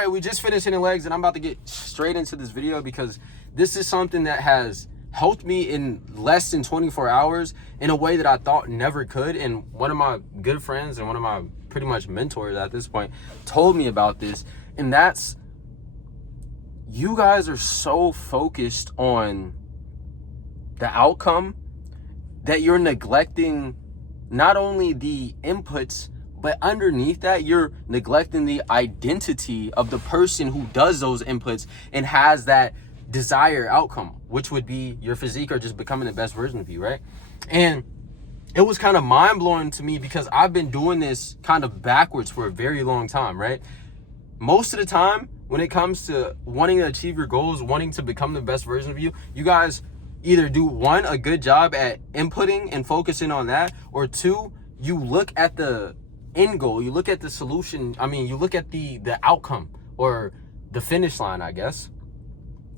All right, we just finished hitting legs and I'm about to get straight into this video because this is something that has helped me in less than 24 hours in a way that I thought never could. And one of my good friends and one of my pretty much mentors at this point told me about this. And that's, you guys are so focused on the outcome that you're neglecting not only the inputs, but underneath that, you're neglecting the identity of the person who does those inputs and has that desired outcome, which would be your physique or just becoming the best version of you, right? And it was kind of mind-blowing to me because I've been doing this kind of backwards for a very long time, right? Most of the time, when it comes to wanting to achieve your goals, wanting to become the best version of you, you guys either do one, a good job at inputting and focusing on that, or two, you look at the end goal, you look at the solution, you look at the outcome or the finish line, I guess.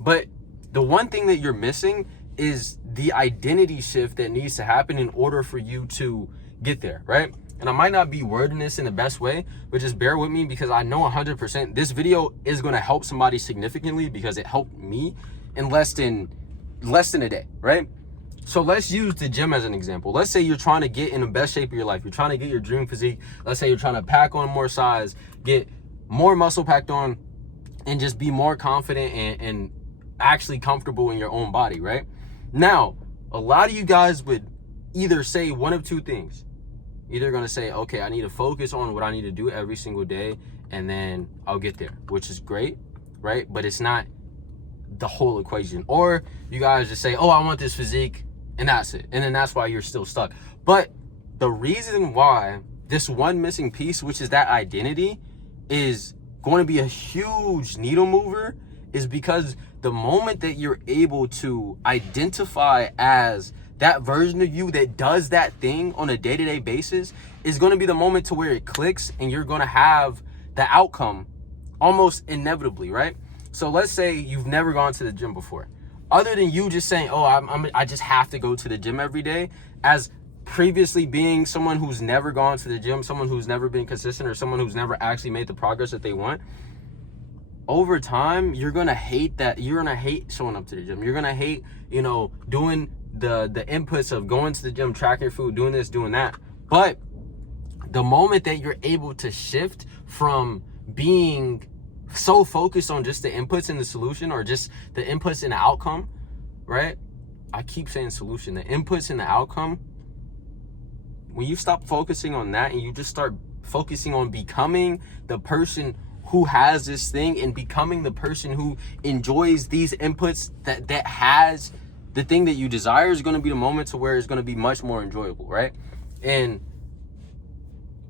But the one thing that you're missing is the identity shift that needs to happen in order for you to get there, right? And I might not be wording this in the best way, but just bear with me because I know 100% this video is going to help somebody significantly because it helped me in less than a day, right? So let's use the gym as an example. Let's say you're trying to get in the best shape of your life. You're trying to get your dream physique. Let's say you're trying to pack on more size, get more muscle packed on, and just be more confident and actually comfortable in your own body, right? Now, a lot of you guys would either say one of two things. Either going to say, okay, I need to focus on what I need to do every single day, and then I'll get there, which is great, right? But it's not the whole equation. Or you guys just say, oh, I want this physique, and that's it. And then that's why you're still stuck. But the reason why this one missing piece, which is that identity, is going to be a huge needle mover is because the moment that you're able to identify as that version of you that does that thing on a day-to-day basis is going to be the moment to where it clicks and you're going to have the outcome almost inevitably, right? So let's say you've never gone to the gym before. Other than you just saying, oh, I just have to go to the gym every day, as previously being someone who's never gone to the gym, someone who's never been consistent, or someone who's never actually made the progress that they want, over time, you're going to hate that. You're going to hate showing up to the gym. You're going to hate, doing the inputs of going to the gym, tracking your food, doing this, doing that. But the moment that you're able to shift from being so focused on just the inputs and the solution, or just the inputs and the outcome, right? I keep saying solution, the inputs and the outcome. When you stop focusing on that and you just start focusing on becoming the person who has this thing and becoming the person who enjoys these inputs, that has the thing that you desire, is going to be the moment to where it's going to be much more enjoyable, right? And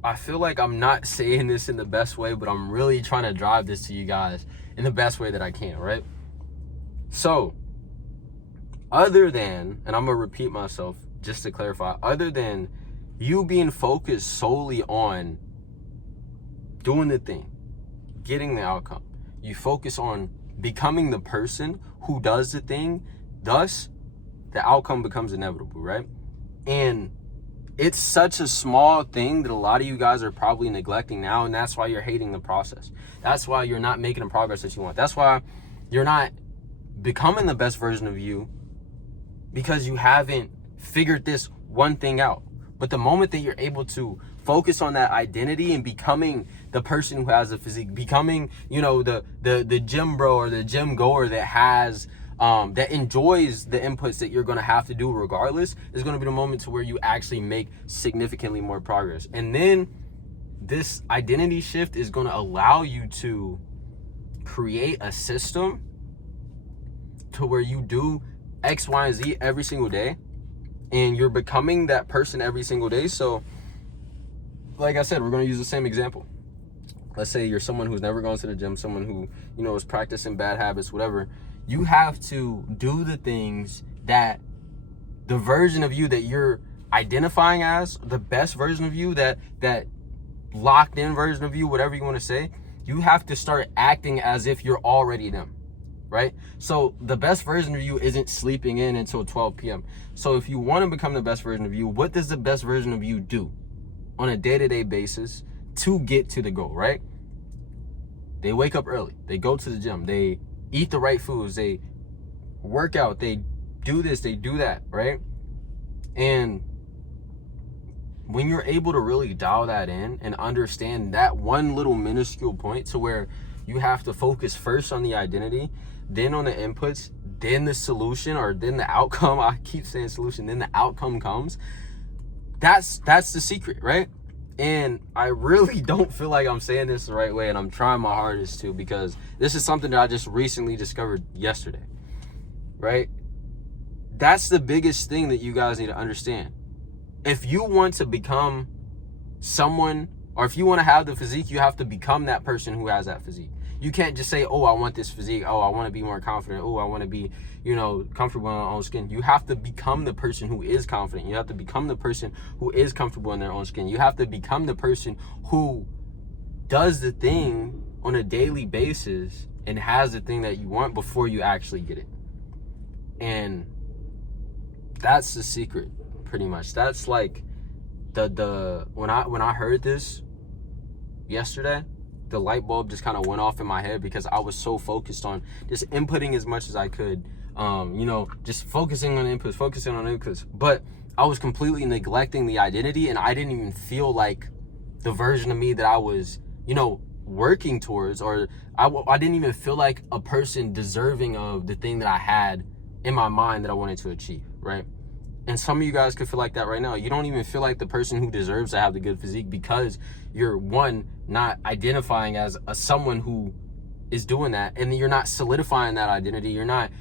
I feel like I'm not saying this in the best way, but I'm really trying to drive this to you guys in the best way that I can, right? So, other than, and I'm going to repeat myself just to clarify, other than you being focused solely on doing the thing, getting the outcome, you focus on becoming the person who does the thing, thus, the outcome becomes inevitable, right? And it's such a small thing that a lot of you guys are probably neglecting now, and that's why you're hating the process. That's why you're not making the progress that you want. That's why you're not becoming the best version of you, because you haven't figured this one thing out. But the moment that you're able to focus on that identity and becoming the person who has a physique, becoming, the gym bro or the gym goer that has that enjoys the inputs that you're going to have to do regardless, is going to be the moment to where you actually make significantly more progress. And then this identity shift is going to allow you to create a system to where you do X, Y, and Z every single day, and you're becoming that person every single day. So like I said, we're going to use the same example. Let's say you're someone who's never gone to the gym, someone who, is practicing bad habits, whatever. You have to do the things that the version of you that you're identifying as, the best version of you, that locked in version of you, whatever you want to say, you have to start acting as if you're already them, right? So the best version of you isn't sleeping in until 12 p.m. So if you want to become the best version of you, what does the best version of you do on a day-to-day basis to get to the goal, right? They wake up early. They go to the gym. They eat the right foods. They work out. They do this. They do that, right? And when you're able to really dial that in and understand that one little minuscule point to where you have to focus first on the identity, then on the inputs, then the solution, or then the outcome. I keep saying solution, then the outcome comes. That's the secret, right? And I really don't feel like I'm saying this the right way, and I'm trying my hardest to, because this is something that I just recently discovered yesterday, right? That's the biggest thing that you guys need to understand. If you want to become someone, or if you want to have the physique, you have to become that person who has that physique. You can't just say, oh, I want this physique. Oh, I want to be more confident. Oh, I want to be, comfortable in my own skin. You have to become the person who is confident. You have to become the person who is comfortable in their own skin. You have to become the person who does the thing on a daily basis and has the thing that you want before you actually get it. And that's the secret, pretty much. That's like when I heard this yesterday, the light bulb just kind of went off in my head, because I was so focused on just inputting as much as I could, just focusing on inputs, but I was completely neglecting the identity, and I didn't even feel like the version of me that I was, working towards, or I didn't even feel like a person deserving of the thing that I had in my mind that I wanted to achieve, right? And some of you guys could feel like that right now. You don't even feel like the person who deserves to have the good physique, because you're, one, not identifying as someone who is doing that, and you're not solidifying that identity. You're not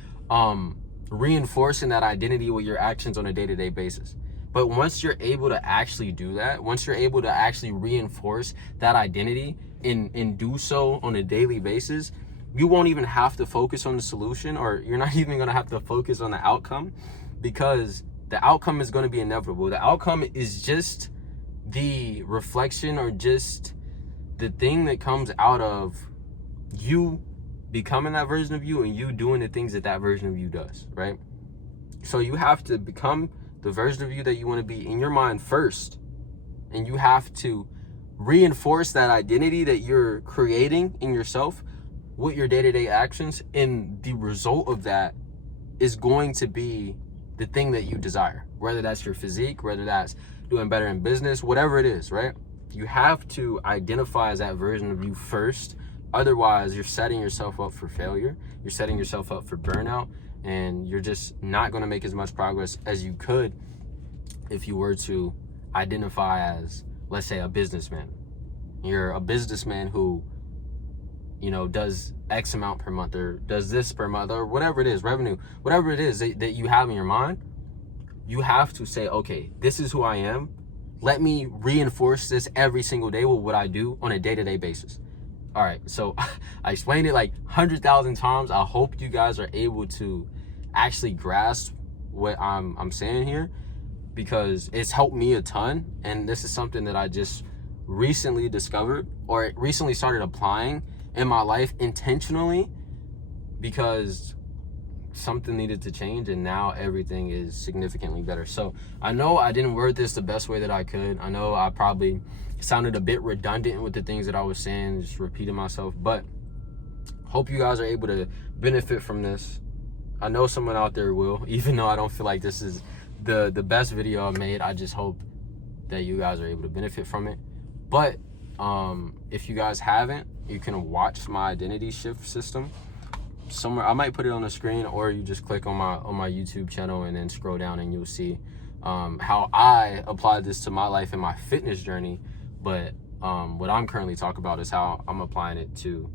reinforcing that identity with your actions on a day-to-day basis. But once you're able to actually do that, once you're able to actually reinforce that identity and do so on a daily basis, you won't even have to focus on the solution, or you're not even going to have to focus on the outcome, because the outcome is going to be inevitable. The outcome is just the reflection, or just the thing that comes out of you becoming that version of you and you doing the things that version of you does, right? So you have to become the version of you that you want to be in your mind first, and you have to reinforce that identity that you're creating in yourself with your day-to-day actions, and the result of that is going to be the thing that you desire, whether that's your physique, whether that's doing better in business, whatever it is, right? You have to identify as that version of you first. Otherwise, you're setting yourself up for failure. You're setting yourself up for burnout, and you're just not going to make as much progress as you could if you were to identify as, let's say, a businessman. You're a businessman who, does X amount per month, or does this per month, or whatever it is, revenue, whatever it is that you have in your mind. You have to say, okay, this is who I am. Let me reinforce this every single day with what I do on a day-to-day basis. All right, so I explained it like 100,000 times. I hope you guys are able to actually grasp what I'm saying here, because it's helped me a ton. And this is something that I just recently discovered, or recently started applying in my life intentionally, because something needed to change, and now everything is significantly better. So I know I didn't word this the best way that I could. I know I probably sounded a bit redundant with the things that I was saying, just repeating myself, but hope you guys are able to benefit from this. I know someone out there will, even though I don't feel like this is the best video I made. I just hope that you guys are able to benefit from it. But if you guys haven't, you can watch my identity shift system somewhere. I might put it on the screen, or you just click on my YouTube channel and then scroll down, and you'll see how I applied this to my life and my fitness journey. But what I'm currently talking about is how I'm applying it to,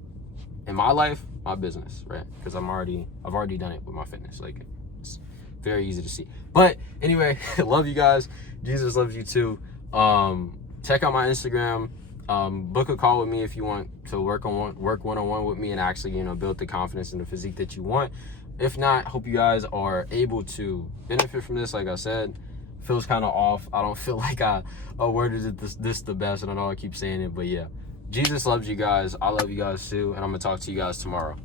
in my life, my business, right? Because I've already done it with my fitness. Like, it's very easy to see. But anyway, love you guys. Jesus loves you too. Check out my Instagram. Book a call with me if you want to work one-on-one with me and actually, build the confidence and the physique that you want. If not, hope you guys are able to benefit from this. Like I said, feels kind of off. I don't feel like I worded this the best, and I know I keep saying it, but yeah. Jesus loves you guys. I love you guys too, and I'm gonna talk to you guys tomorrow.